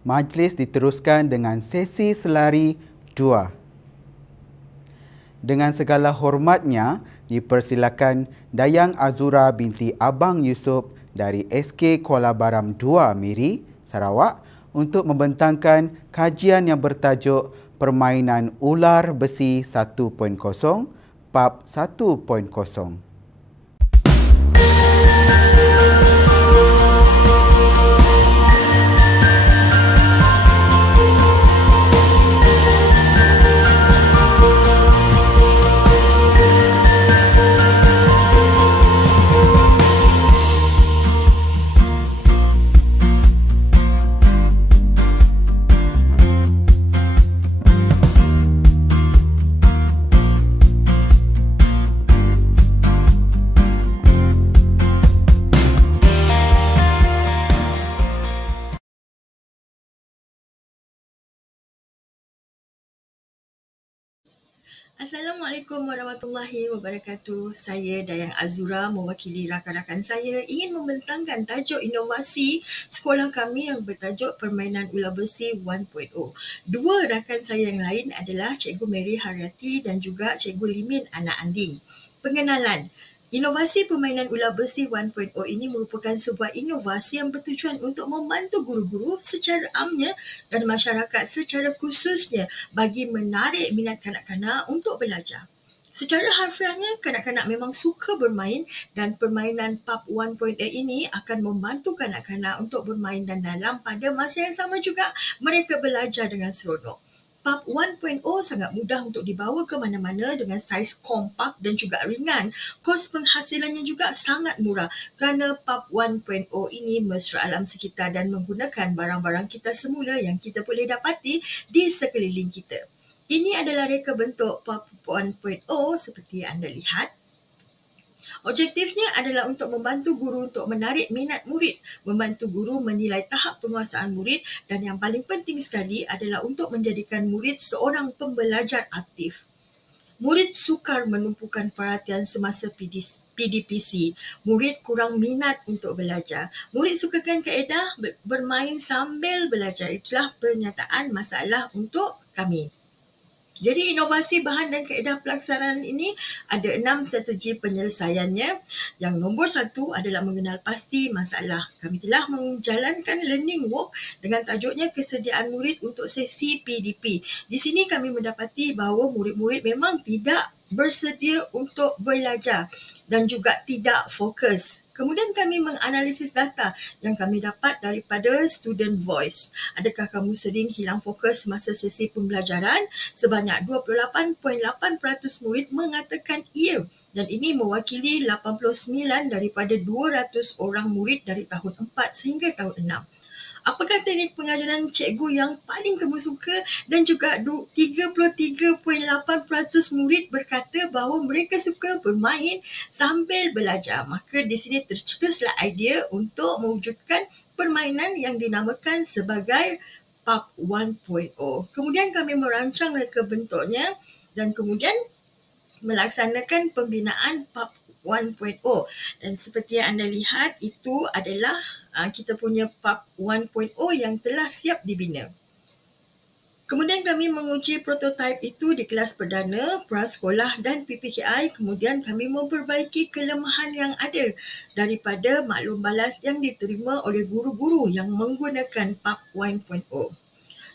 Majlis diteruskan dengan sesi selari 2. Dengan segala hormatnya, dipersilakan Dayang Azura binti Abang Yusof dari SK Kuala Baram 2 Miri, Sarawak untuk membentangkan kajian yang bertajuk Permainan Ular Besi 1.0, Bab 1.0. Assalamualaikum warahmatullahi wabarakatuh. Saya Dayang Azura mewakili rakan-rakan saya ingin membentangkan tajuk inovasi sekolah kami yang bertajuk Permainan Ular Besi 1.0. Dua rakan saya yang lain adalah Cikgu Mary Haryati dan juga Cikgu Limin Anak Anding. Pengenalan. Inovasi permainan ular besi 1.0 ini merupakan sebuah inovasi yang bertujuan untuk membantu guru-guru secara amnya dan masyarakat secara khususnya bagi menarik minat kanak-kanak untuk belajar. Secara harfiahnya, kanak-kanak memang suka bermain dan permainan PAP 1.0 ini akan membantu kanak-kanak untuk bermain dan dalam pada masa yang sama juga mereka belajar dengan seronok. PAP 1.0 sangat mudah untuk dibawa ke mana-mana dengan saiz kompak dan juga ringan. Kos penghasilannya juga sangat murah kerana PAP 1.0 ini mesra alam sekitar dan menggunakan barang-barang kita semula yang kita boleh dapati di sekeliling kita. Ini adalah reka bentuk PAP 1.0 seperti anda lihat. Objektifnya adalah untuk membantu guru untuk menarik minat murid, membantu guru menilai tahap penguasaan murid dan yang paling penting sekali adalah untuk menjadikan murid seorang pembelajar aktif. Murid sukar menumpukan perhatian semasa PDPC. Murid kurang minat untuk belajar. Murid sukakan kaedah bermain sambil belajar. Itulah pernyataan masalah untuk kami. Jadi inovasi bahan dan kaedah pelaksanaan ini ada 6 strategi penyelesaiannya. Yang nombor 1 adalah mengenal pasti masalah. Kami telah menjalankan learning walk dengan tajuknya kesediaan murid untuk sesi PDP. Di sini kami mendapati bahawa murid-murid memang tidak bersedia untuk belajar dan juga tidak fokus. Kemudian kami menganalisis data yang kami dapat daripada student voice. Adakah kamu sering hilang fokus masa sesi pembelajaran? Sebanyak 28.8% murid mengatakan ya dan ini mewakili 89 daripada 200 orang murid dari tahun 4 sehingga tahun 6. Apakah teknik pengajaran cikgu yang paling kamu suka? Dan juga 33.8% murid berkata bahawa mereka suka bermain sambil belajar. Maka di sini tercetuslah idea untuk mewujudkan permainan yang dinamakan sebagai PAP 1.0. Kemudian kami merancang reka bentuknya dan kemudian melaksanakan pembinaan PAP 1.0 dan seperti yang anda lihat itu adalah kita punya PAP 1.0 yang telah siap dibina. Kemudian kami menguji prototipe itu di kelas perdana, prasekolah dan PPKI. Kemudian kami memperbaiki kelemahan yang ada daripada maklum balas yang diterima oleh guru-guru yang menggunakan PAP 1.0.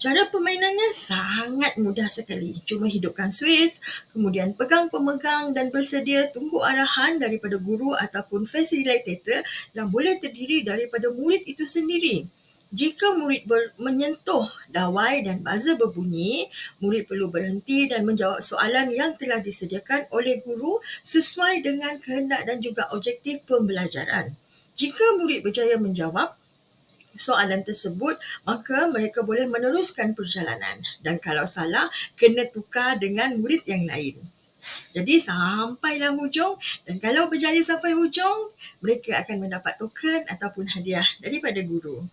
Cara permainannya sangat mudah sekali. Cuma hidupkan switch, kemudian pegang pemegang dan bersedia tunggu arahan daripada guru ataupun facilitator yang boleh terdiri daripada murid itu sendiri. Jika murid menyentuh dawai dan buzzer berbunyi, murid perlu berhenti dan menjawab soalan yang telah disediakan oleh guru sesuai dengan kehendak dan juga objektif pembelajaran. Jika murid berjaya menjawab soalan tersebut, maka mereka boleh meneruskan perjalanan dan kalau salah, kena tukar dengan murid yang lain. Jadi sampailah hujung dan kalau berjaya sampai hujung, mereka akan mendapat token ataupun hadiah daripada guru.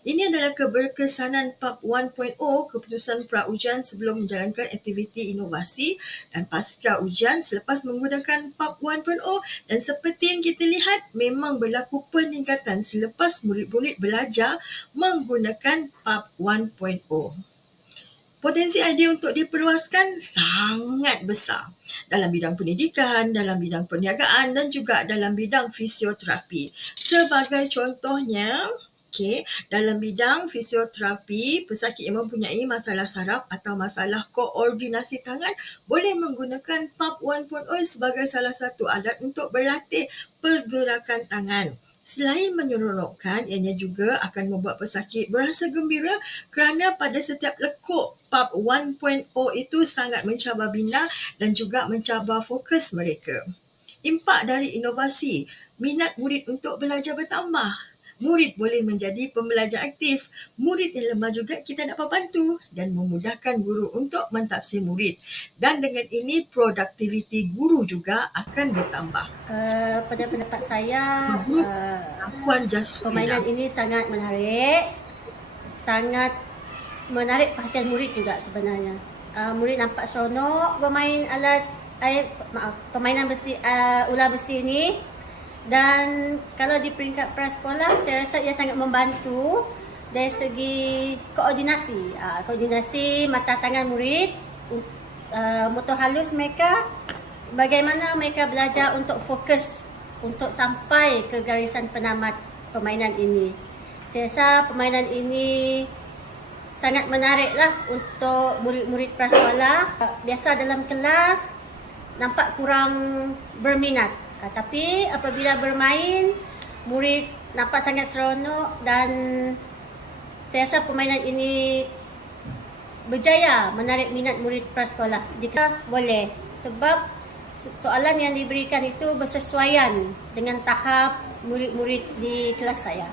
Ini adalah keberkesanan PAP 1.0, keputusan pra-ujian sebelum menjalankan aktiviti inovasi dan pasca ujian selepas menggunakan PAP 1.0, dan seperti yang kita lihat memang berlaku peningkatan selepas murid-murid belajar menggunakan PAP 1.0. Potensi idea untuk diperluaskan sangat besar dalam bidang pendidikan, dalam bidang perniagaan dan juga dalam bidang fisioterapi. Sebagai contohnya, dalam bidang fisioterapi, pesakit yang mempunyai masalah saraf atau masalah koordinasi tangan boleh menggunakan PAP 1.0 sebagai salah satu alat untuk berlatih pergerakan tangan. Selain menyeronokkan, ianya juga akan membuat pesakit berasa gembira kerana pada setiap lekuk PAP 1.0 itu sangat mencabar minda dan juga mencabar fokus mereka. Impak dari inovasi, minat murid untuk belajar bertambah. Murid boleh menjadi pembelajar aktif. Murid yang lemah juga kita dapat bantu dan memudahkan guru untuk mentafsir murid. Dan dengan ini produktiviti guru juga akan bertambah. Pada pendapat saya, permainan ini sangat menarik perhatian murid juga sebenarnya. Murid nampak seronok bermain permainan besi, ular besi ini. Dan kalau di peringkat prasekolah, saya rasa ia sangat membantu dari segi koordinasi mata tangan murid, motor halus mereka, bagaimana mereka belajar untuk fokus untuk sampai ke garisan penamat permainan ini. Saya rasa permainan ini sangat menariklah untuk murid-murid prasekolah. Biasa dalam kelas nampak kurang berminat. Tapi apabila bermain, murid nampak sangat seronok dan saya rasa permainan ini berjaya menarik minat murid prasekolah. Jika boleh, sebab soalan yang diberikan itu bersesuaian dengan tahap murid-murid di kelas saya.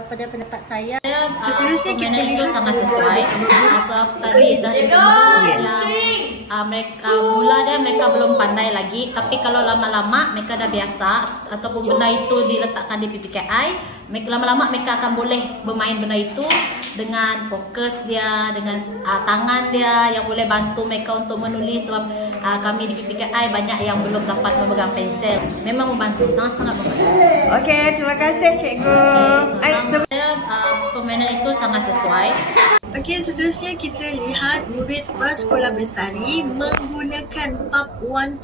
Pada pendapat saya, seterusnya kita itu sangat sesuai. Sebab tadi dah mereka mereka belum pandai lagi, tapi kalau lama-lama mereka dah biasa ataupun benda itu diletakkan di PPKI, lama-lama mereka akan boleh bermain benda itu dengan fokus dia, dengan tangan dia yang boleh bantu mereka untuk menulis. Sebab kami di PPKI banyak yang belum dapat memegang pensel. Memang membantu, sangat-sangat membantu. Okey, terima kasih cikgu. Permainan itu sangat sesuai. Okey, seterusnya kita lihat murid prasekolah Bestari menggunakan PAP 1.0.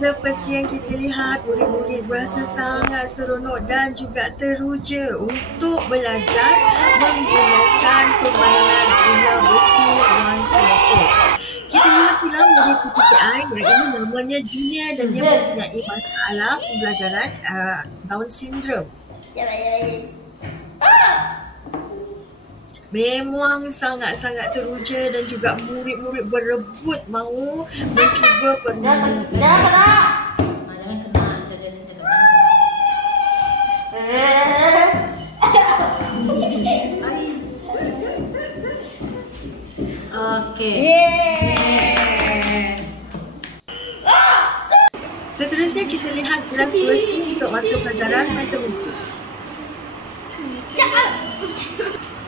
Seperti yang kita lihat, murid-murid berasa sangat seronok dan juga teruja untuk belajar menggunakan permainan ular besi 1.0. Kita lihat pula murid PPKI yang ini namanya Junior dan dia mempunyai masalah pembelajaran Down syndrome. Memang sangat-sangat teruja dan juga murid-murid berebut mahu mencuba permainan. Jangan kena jadi senjata. Okey. Seterusnya kita lihat grafik untuk mata pelajaran matematik.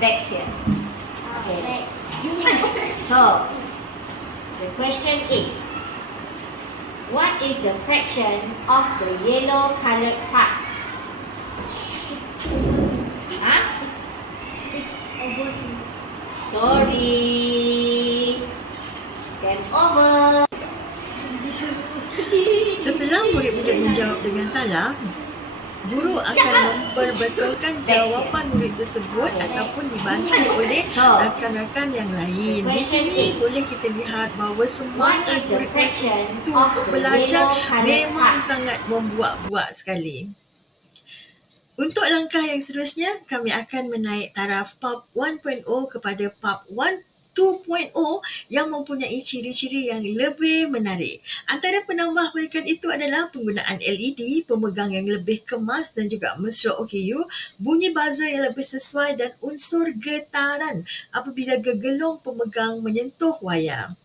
Back here. Okay. So, the question is, what is the fraction of the yellow colored part? Huh? 6/2. Sorry. Game over. Setelah murid-murid menjawab dengan salah, guru akan memperbetulkan jawapan murid tersebut ataupun dibantu oleh rakan-rakan yang lain. Di sini boleh kita lihat bahawa semangat murid itu untuk belajar memang sangat membuat-buat sekali. Untuk langkah yang seterusnya, kami akan menaik taraf PAP 1.0 kepada PAP 2.0 yang mempunyai ciri-ciri yang lebih menarik. Antara penambahbaikan itu adalah penggunaan LED, pemegang yang lebih kemas dan juga mesra OKU, bunyi buzzer yang lebih sesuai dan unsur getaran apabila gegelung pemegang menyentuh wayar.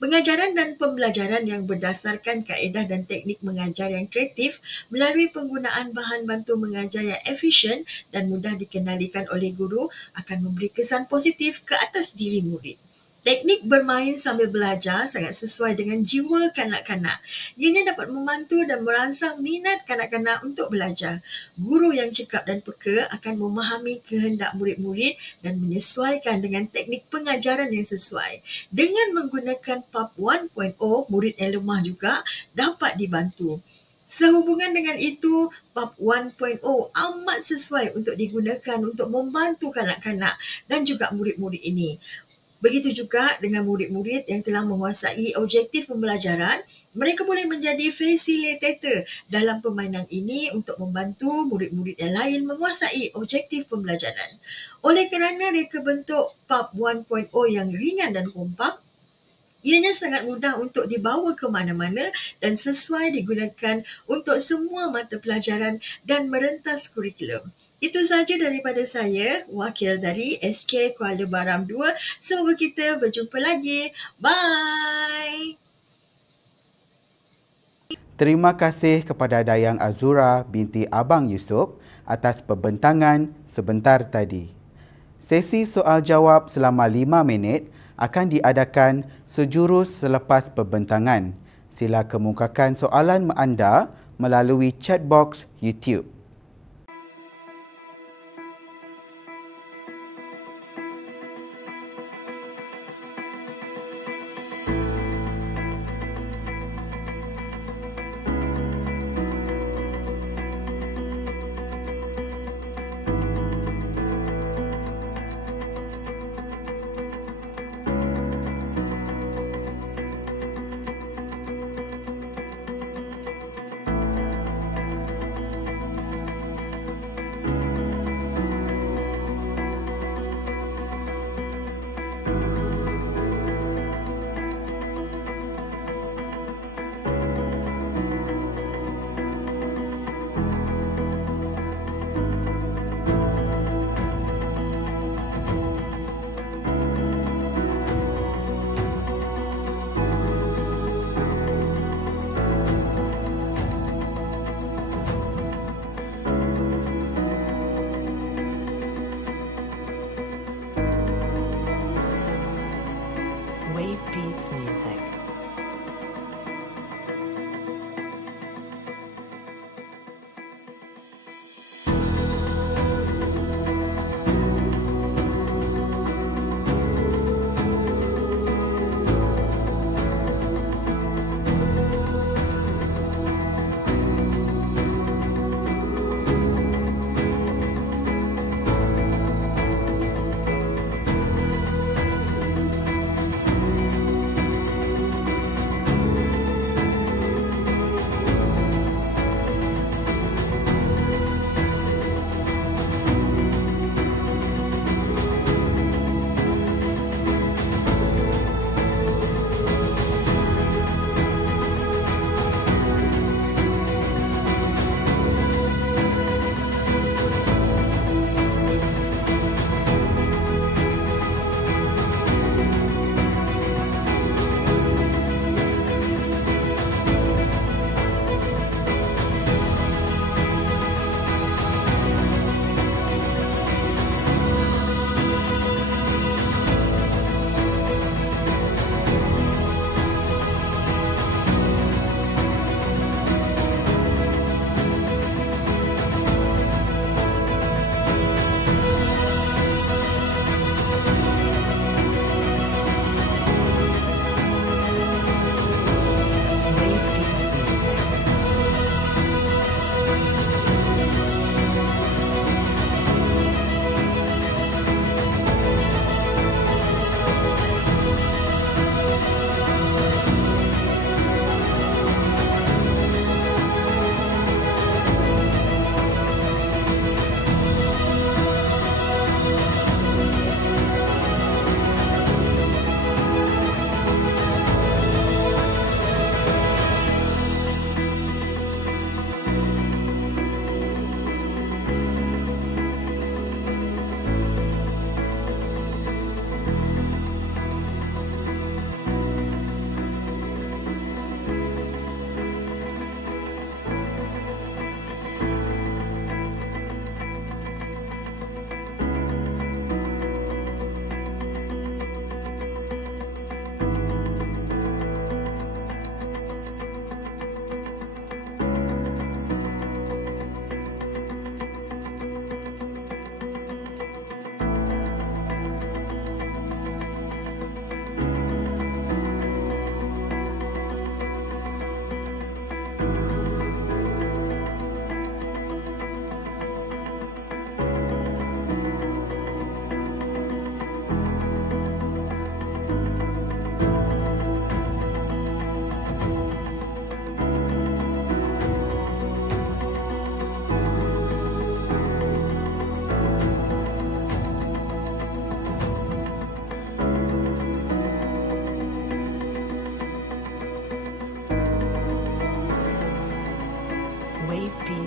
Pengajaran dan pembelajaran yang berdasarkan kaedah dan teknik mengajar yang kreatif melalui penggunaan bahan bantu mengajar yang efisien dan mudah dikenalikan oleh guru akan memberi kesan positif ke atas diri murid. Teknik bermain sambil belajar sangat sesuai dengan jiwa kanak-kanak. Ianya dapat membantu dan merangsang minat kanak-kanak untuk belajar. Guru yang cekap dan peka akan memahami kehendak murid-murid dan menyesuaikan dengan teknik pengajaran yang sesuai. Dengan menggunakan PAP 1.0, murid yang lemah juga dapat dibantu. Sehubungan dengan itu, PAP 1.0 amat sesuai untuk digunakan untuk membantu kanak-kanak dan juga murid-murid ini. Begitu juga dengan murid-murid yang telah menguasai objektif pembelajaran, mereka boleh menjadi facilitator dalam permainan ini untuk membantu murid-murid yang lain menguasai objektif pembelajaran. Oleh kerana reka bentuk PAP 1.0 yang ringan dan kompak, ianya sangat mudah untuk dibawa ke mana-mana dan sesuai digunakan untuk semua mata pelajaran dan merentas kurikulum. Itu sahaja daripada saya, wakil dari SK Kuala Baram 2. Semoga kita berjumpa lagi. Bye! Terima kasih kepada Dayang Azura binti Abang Yusof atas pembentangan sebentar tadi. Sesi soal jawab selama 5 minit akan diadakan sejurus selepas pembentangan. Sila kemukakan soalan anda melalui chat box YouTube.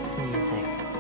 dance music.